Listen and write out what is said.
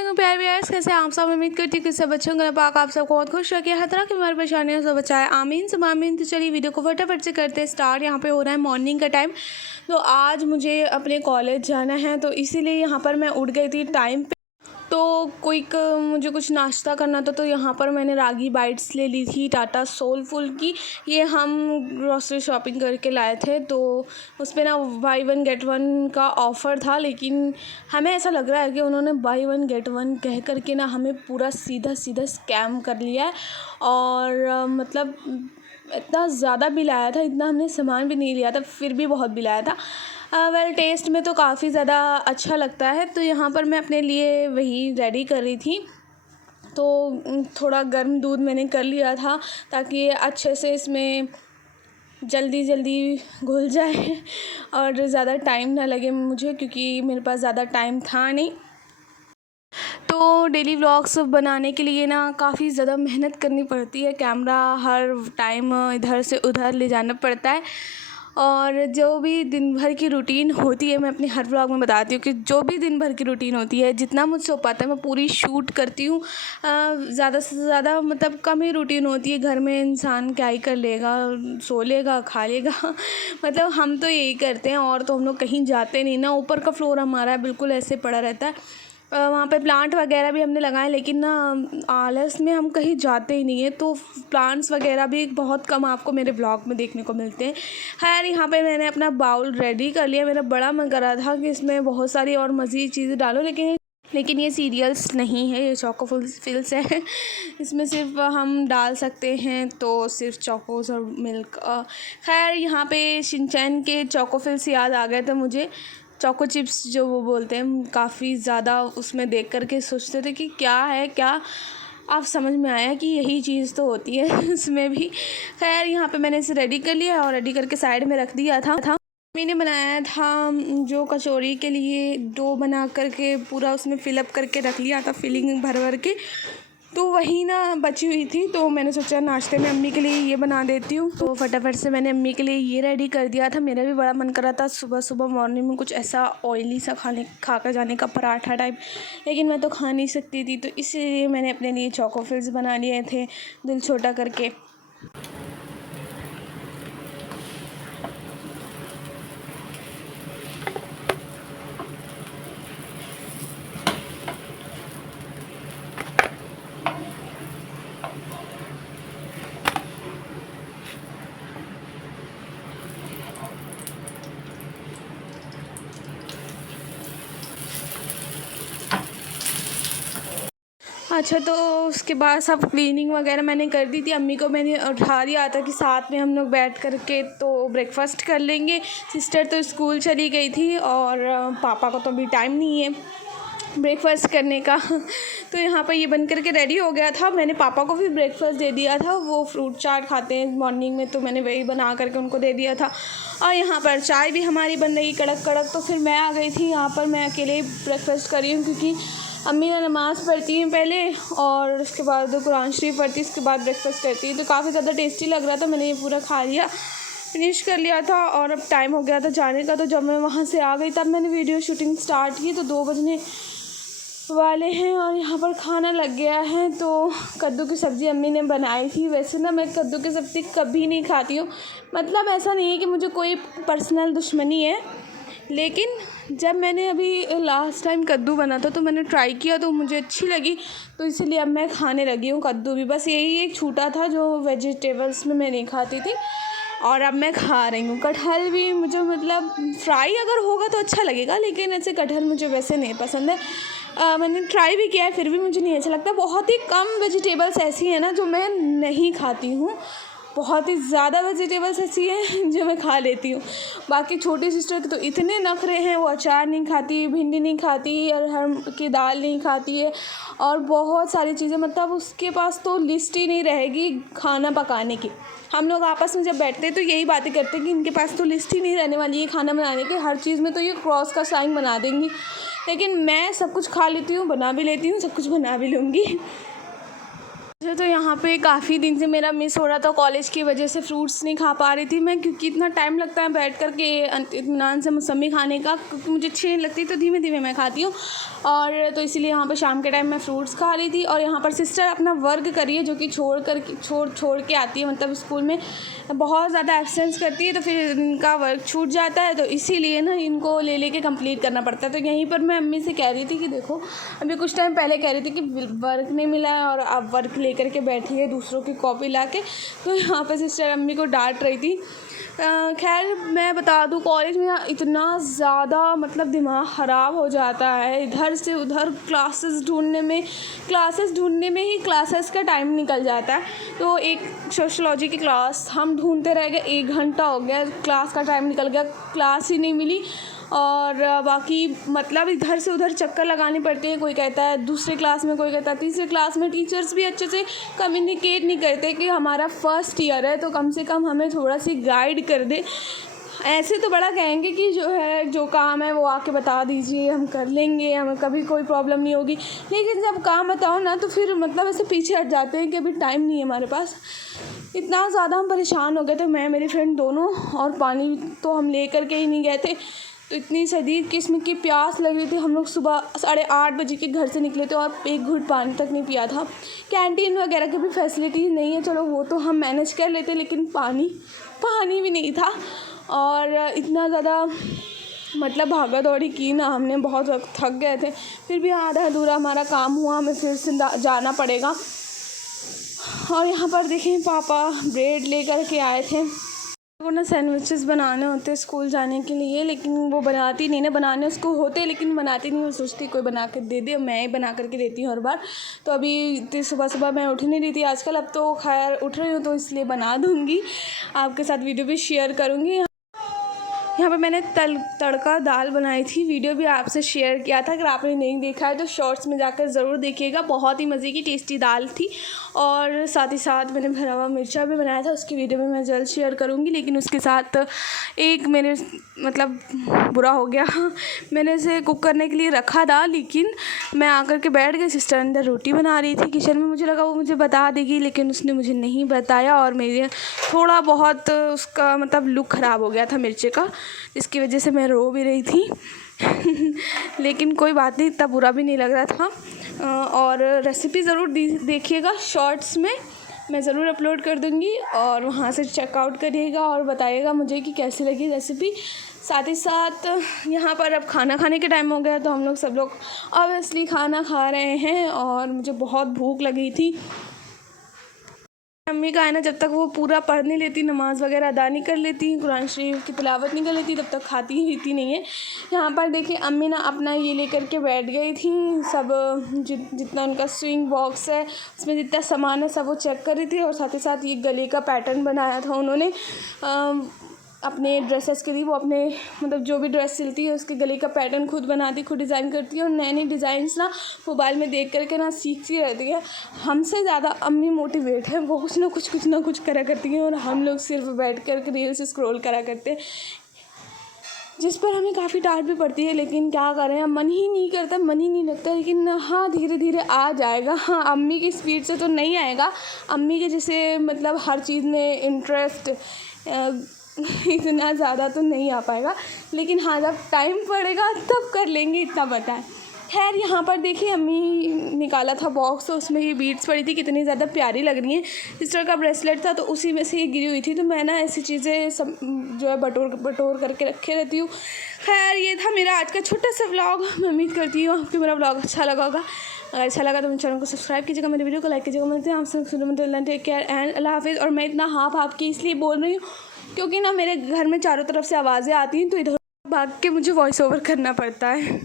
वालेकुम प्यारे व्यूअर्स, कैसे आप सब। उम्मीद करती हूँ कि सब अच्छे होंगे। पाक आप सब बहुत खुश रखिए, हर तरह की हमारी परेशानियों से बचाए, आमीन सब आमीन। तो चलिए वीडियो को फटाफट से करते हैं स्टार्ट। यहाँ पे हो रहा है मॉर्निंग का टाइम। तो आज मुझे अपने कॉलेज जाना है, तो इसीलिए यहाँ पर मैं उठ गई थी टाइम पे। तो क्विक मुझे कुछ नाश्ता करना था, तो यहाँ पर मैंने रागी बाइट्स ले ली थी टाटा सोलफुल की। ये हम ग्रॉसरी शॉपिंग करके लाए थे, तो उस पर ना बाई वन गेट वन का ऑफ़र था। लेकिन हमें ऐसा लग रहा है कि उन्होंने बाई वन गेट वन कह कर के ना हमें पूरा सीधा सीधा स्कैम कर लिया है। और मतलब इतना ज़्यादा बिल आया था, इतना हमने सामान भी नहीं लिया था, फिर भी बहुत बिल आया था। वेल टेस्ट में तो काफ़ी ज़्यादा अच्छा लगता है। तो यहाँ पर मैं अपने लिए वही रेडी कर रही थी। तो थोड़ा गर्म दूध मैंने कर लिया था ताकि अच्छे से इसमें जल्दी जल्दी घुल जाए और ज़्यादा टाइम ना लगे मुझे, क्योंकि मेरे पास ज़्यादा टाइम था नहीं। तो डेली व्लॉग्स बनाने के लिए ना काफ़ी ज़्यादा मेहनत करनी पड़ती है। कैमरा हर टाइम इधर से उधर ले जाना पड़ता है। और जो भी दिन भर की रूटीन होती है, मैं अपने हर व्लॉग में बताती हूँ कि जो भी दिन भर की रूटीन होती है, जितना मुझसे हो पाता है मैं पूरी शूट करती हूँ। ज़्यादा से ज़्यादा मतलब कम ही रूटीन होती है। घर में इंसान क्या ही कर लेगा, सो लेगा, खा लेगा मतलब हम तो यही करते हैं, और तो हम लोग कहीं जाते नहीं ना। ऊपर का फ्लोर हमारा बिल्कुल ऐसे पड़ा रहता है। वहाँ पे प्लांट वगैरह भी हमने लगाए, लेकिन ना आलस में हम कहीं जाते ही नहीं है, तो प्लांट्स वगैरह भी बहुत कम आपको मेरे ब्लॉग में देखने को मिलते हैं। खैर यहाँ पे मैंने अपना बाउल रेडी कर लिया। मेरा बड़ा मन कर रहा था कि इसमें बहुत सारी और मज़ीद चीज़ें डालो, लेकिन ये सीरियल्स नहीं है, ये चोकोफिल्स है। इसमें सिर्फ हम डाल सकते हैं तो सिर्फ चोकोस और मिल्क। खैर यहाँ पे शिनचैन के चोकोफिल्स याद आ गए थे मुझे। चोको चिप्स जो वो बोलते हैं, काफ़ी ज़्यादा उसमें देख कर के सोचते थे कि क्या है क्या। अब समझ में आया कि यही चीज़ तो होती है इसमें भी। खैर यहाँ पे मैंने इसे रेडी कर लिया और रेडी करके साइड में रख दिया था। मैंने बनाया था जो कचौरी के लिए डो बना करके पूरा उसमें फिलअप करके रख लिया था, फिलिंग भर भर के। तो वही ना बची हुई थी, तो मैंने सोचा नाश्ते में अम्मी के लिए ये बना देती हूँ। तो फटाफट से मैंने अम्मी के लिए ये रेडी कर दिया था। मेरा भी बड़ा मन कर रहा था सुबह सुबह मॉर्निंग में कुछ ऐसा ऑयली सा खा कर जाने का, पराठा टाइप, लेकिन मैं तो खा नहीं सकती थी। तो इसलिए मैंने अपने लिए चोकोफिल्स बना लिए थे दिल छोटा करके। अच्छा, तो उसके बाद सब क्लीनिंग वगैरह मैंने कर दी थी। अम्मी को मैंने उठा दिया था कि साथ में हम लोग बैठ कर के तो ब्रेकफास्ट कर लेंगे। सिस्टर तो स्कूल चली गई थी और पापा को तो अभी टाइम नहीं है ब्रेकफास्ट करने का तो यहाँ पर ये बन कर के रेडी हो गया था। मैंने पापा को भी ब्रेकफास्ट दे दिया था, वो फ्रूट चाट खाते हैं मॉर्निंग में, तो मैंने वही बना करके उनको दे दिया था। और यहाँ पर चाय भी हमारी बन रही कड़क कड़क। तो फिर मैं आ गई थी यहाँ पर, मैं अकेले ब्रेकफास्ट कर रही हूँ, क्योंकि अम्मी ने नमाज़ पढ़ती हैं पहले और उसके बाद कुरान शरीफ पढ़ती, उसके बाद ब्रेकफास्ट करती है। तो काफ़ी ज़्यादा टेस्टी लग रहा था, मैंने ये पूरा खा लिया, फिनिश कर लिया था। और अब टाइम हो गया था जाने का। तो जब मैं वहाँ से आ गई तब मैंने वीडियो शूटिंग स्टार्ट की। तो 2 बजने वाले हैं और यहाँ पर खाना लग गया है। तो कद्दू की सब्ज़ी अम्मी ने बनाई थी। वैसे ना मैं कद्दू की सब्ज़ी कभी नहीं खाती हूँ, मतलब ऐसा नहीं है कि मुझे कोई पर्सनल दुश्मनी है, लेकिन जब मैंने अभी लास्ट टाइम कद्दू बना था तो मैंने ट्राई किया तो मुझे अच्छी लगी, तो इसीलिए अब मैं खाने लगी हूँ कद्दू भी। बस यही एक छूटा था जो वेजिटेबल्स में मैं नहीं खाती थी, और अब मैं खा रही हूँ। कटहल भी मुझे मतलब फ्राई अगर होगा तो अच्छा लगेगा, लेकिन ऐसे कटहल मुझे वैसे नहीं पसंद है। मैंने ट्राई भी किया है फिर भी मुझे नहीं अच्छा लगता। बहुत ही कम वेजिटेबल्स ऐसी हैं ना जो मैं नहीं खाती हूँ, बहुत ही ज़्यादा वेजिटेबल्स ऐसी हैं जो मैं खा लेती हूँ। बाकी छोटी सिस्टर के तो इतने नखरे हैं, वो अचार नहीं खाती, भिंडी नहीं खाती, अरहर की दाल नहीं खाती है, और बहुत सारी चीज़ें, मतलब उसके पास तो लिस्ट ही नहीं रहेगी खाना पकाने की। हम लोग आपस में जब बैठते हैं तो यही बातें करते हैं कि इनके पास तो लिस्ट ही नहीं रहने वाली है खाना बनाने की, हर चीज़ में तो ये क्रॉस का साइन बना देंगी। लेकिन मैं सब कुछ खा लेती हूँ, बना भी लेती हूँ, सब कुछ बना भी लूँगी। मुझे तो यहाँ पे काफ़ी दिन से मेरा मिस हो रहा था कॉलेज की वजह से, फ्रूट्स नहीं खा पा रही थी मैं, क्योंकि इतना टाइम लगता है बैठ कर के इत्मीनान से मौसमी खाने का, क्योंकि मुझे अच्छी नहीं लगती तो धीमे धीमे मैं खाती हूँ। और तो इसीलिए यहाँ पर शाम के टाइम मैं फ्रूट्स खा रही थी। और यहाँ पर सिस्टर अपना वर्क करी है, जो कि छोड़ के आती है, मतलब स्कूल में बहुत ज़्यादा एब्सेंस करती है, तो फिर इनका वर्क छूट जाता है, तो इसीलिए ना इनको ले के कंप्लीट करना पड़ता है। तो यहीं पर मैं अम्मी से कह रही थी कि देखो, अभी कुछ टाइम पहले कह रही थी कि वर्क नहीं मिला है और आप वर्क लेकर के बैठी है दूसरों की कॉपी ला के, तो यहाँ पर सिस्टर अम्मी को डांट रही थी। खैर मैं बता दूँ, कॉलेज में इतना ज़्यादा मतलब दिमाग ख़राब हो जाता है, इधर से उधर क्लासेस ढूंढने में ही क्लासेस का टाइम निकल जाता है। तो एक सोशियोलॉजी की क्लास हम ढूंढते रह गए, 1 घंटा हो गया, क्लास का टाइम निकल गया, क्लास ही नहीं मिली। और बाकी मतलब इधर से उधर चक्कर लगाने पड़ते हैं, कोई कहता है दूसरे क्लास में, कोई कहता है तीसरे क्लास में। टीचर्स भी अच्छे से कम्युनिकेट नहीं करते कि हमारा फर्स्ट ईयर है तो कम से कम हमें थोड़ा सी गाइड कर दे। ऐसे तो बड़ा कहेंगे कि जो काम है वो आके बता दीजिए, हम कर लेंगे, हमें कभी कोई प्रॉब्लम नहीं होगी, लेकिन जब काम बताओ ना तो फिर मतलब ऐसे पीछे हट जाते हैं कि अभी टाइम नहीं है हमारे पास। इतना ज़्यादा हम परेशान हो गए थे, मैं मेरी फ्रेंड दोनों, और पानी तो हम ले कर के ही नहीं गए थे, तो इतनी शदीद किस्म की प्यास लग रही थी। हम लोग सुबह 8:30 बजे के घर से निकले थे और एक घूंट पानी तक नहीं पिया था। कैंटीन वगैरह की भी फैसिलिटीज़ नहीं है, चलो वो तो हम मैनेज कर लेते, लेकिन पानी भी नहीं था। और इतना ज़्यादा मतलब भागा दौड़ी की ना हमने, बहुत वक्त थक गए थे, फिर भी आधा अधूरा हमारा काम हुआ, हमें फिर से जाना पड़ेगा। और यहाँ पर देखें, पापा ब्रेड लेकर के आए थे, वो ना सैंडविचेस बनाने होते स्कूल जाने के लिए, लेकिन वो बनाती नहीं ना, बनाने उसको होते लेकिन बनाती नहीं, वो सोचती कोई बना कर दे दे, मैं ही बना करके देती हूँ हर बार। तो अभी इतनी सुबह मैं उठ नहीं रही थी आजकल, अब तो खैर उठ रही हूँ तो इसलिए बना दूँगी, आपके साथ वीडियो भी शेयर करूँगी। यहाँ पे मैंने तड़का दाल बनाई थी, वीडियो भी आपसे शेयर किया था, अगर आपने नहीं देखा है तो शॉर्ट्स में जाकर ज़रूर देखिएगा, बहुत ही मज़े की टेस्टी दाल थी। और साथ ही साथ मैंने भरा हुआ मिर्चा भी बनाया था, उसकी वीडियो भी मैं जल्द शेयर करूँगी। लेकिन उसके साथ एक मेरे मतलब बुरा हो गया, मैंने इसे कुक करने के लिए रखा था, लेकिन मैं आकर के बैठ गई, सिस्टर अंदर रोटी बना रही थी किचन में, मुझे लगा वो मुझे बता देगी, लेकिन उसने मुझे नहीं बताया, और मेरे थोड़ा बहुत उसका मतलब लुक ख़राब हो गया था मिर्चे का, जिसकी वजह से मैं रो भी रही थी। लेकिन कोई बात नहीं, इतना बुरा भी नहीं लग रहा था। और रेसिपी ज़रूर देखिएगा, शॉर्ट्स में मैं ज़रूर अपलोड कर दूँगी, और वहाँ से चेकआउट करिएगा और बताइएगा मुझे कि कैसी लगी रेसिपी। साथ ही साथ यहाँ पर अब खाना खाने के टाइम हो गया, तो हम लोग सब लोग ऑब्वियसली खाना खा रहे हैं, और मुझे बहुत भूख लगी थी। अम्मी का है ना, जब तक वो पूरा पढ़ नहीं लेती, नमाज़ वगैरह अदा नहीं कर लेती, कुरान शरीफ की तिलावत नहीं कर लेती, तब तक खाती ही पीती नहीं है। यहाँ पर देखिए अम्मी ना अपना ये लेकर के बैठ गई थी, सब जितना उनका स्विंग बॉक्स है उसमें जितना सामान है सब वो चेक कर रही थी, और साथ ही साथ ये गले का पैटर्न बनाया था उन्होंने अपने ड्रेसेस के लिए। वो अपने मतलब जो भी ड्रेस सिलती है उसके गले का पैटर्न खुद बनाती, खुद डिज़ाइन करती है, और नए नए डिज़ाइंस ना मोबाइल में देख करके ना सीखती रहती है। हमसे ज़्यादा अम्मी मोटिवेट है, वो कुछ ना कुछ करा करती हैं, और हम लोग सिर्फ बैठ कर के रील्स स्क्रॉल करा करते हैं, जिस पर हमें काफ़ी डांट भी पड़ती है, लेकिन क्या करें, मन ही नहीं करता, मन ही नहीं लगता। लेकिन हाँ, धीरे धीरे आ जाएगा। हाँ, अम्मी की स्पीड से तो नहीं आएगा, अम्मी के जैसे मतलब हर चीज़ में इंटरेस्ट इतना ज़्यादा तो नहीं आ पाएगा, लेकिन हाँ जब टाइम पड़ेगा तब कर लेंगे, इतना पता है। खैर यहाँ पर देखिए अम्मी निकाला था बॉक्स, तो उसमें ये बीड्स पड़ी थी, कितनी ज़्यादा प्यारी लग रही हैं। सिस्टर का ब्रेसलेट था तो उसी में से ये गिरी हुई थी, तो मैं ना ऐसी चीज़ें सब जो है बटोर करके रखे रहती हूँ। खैर ये था मेरा आज का छोटा सा व्लॉग। मैं उम्मीद करती हूँ आपको मेरा व्लॉग अच्छा लगा होगा। अगर अच्छा लगा तो मेरे चैनल को सब्सक्राइब कीजिएगा, मेरे वीडियो को लाइक कीजिएगा। मिलते हैं आपसे, टेक केयर एंड अल्लाह हाफिज़। और मैं इतना हाफ की इसलिए बोल रही हूँ क्योंकि ना मेरे घर में चारों तरफ से आवाज़ें आती हैं, तो इधर भाग के मुझे वॉइस ओवर करना पड़ता है।